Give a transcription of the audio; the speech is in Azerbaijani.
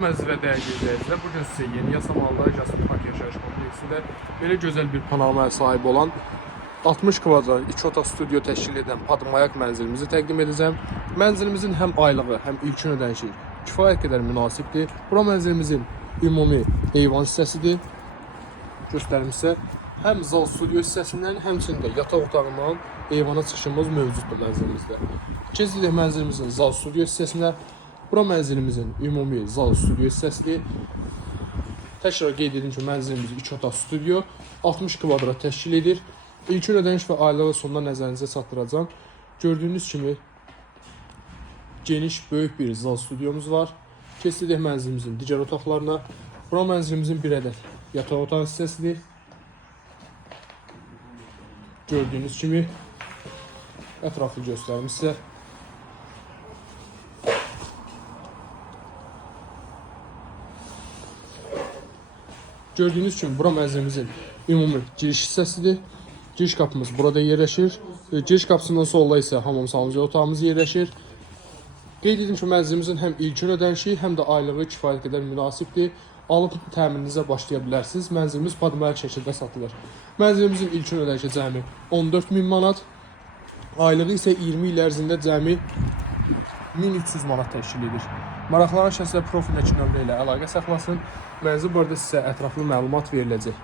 Məziz və dəyərli izləyicilər, bugün sizə yeni Yasamalda Jasmin Park yaşayış kompleksində belə gözəl bir panoramaya sahib olan 60 kvadrat 2 otaq studio təşkil edən Padmayak mənzilimizi təqdim edəcəm. Mənzilimizin həm aylığı, həm ilkin ödənişi kifayət qədər münasibdir. Bura mənzilimizin ümumi eyvan hissəsidir. Göstərim sizə. Həm zal studio hissəsindən, həmçində yataq otağından eyvana çıxışımız mövcuddur mənzilimizdə. Keçirik mənzilimizin zal studio hissəsinə. Bura mənzilimizin ümumi zal studio hissəsidir. Təkrar qeyd edim ki, mənzilimiz 2 otaq studio 60 kvadrat təşkil edir. İlkin ödəniş və aylığı sonunda nəzərinizə çatdıracağam. Gördüyünüz kimi geniş, böyük bir zal studiomuz var. Keçirik mənzilimizin digər otaqlarına. Bura mənzilimizin bir ədəd yataq otaq hissəsidir. Gördüyünüz kimi ətraflı göstərim sizə. Gördüyünüz kimi bura mənzilimizin ümumi giriş hissəsidir. Giriş qapımız burada yerləşir. Giriş qapısından solda isə hamam salıncaq otağımız yerləşir. Qeyd edim ki, mənzilimizin həm ilkin ödənişi, həm də aylığı kifayət qədər münasibdir. Alıb təmininizə başlaya bilərsiniz. Mənzilimiz Padmayak şəkildə satılır. Mənzilimizin ilkin ödənişi cəmi 14.000 manat. Aylığı isə 20 il ərzində cəmi 1300 manat təşkil edir. Maraqlanan şəxslər profildəki nömrə ilə əlaqə saxlasın. Mənzil barədə sizə ətraflı məlumat veriləcək.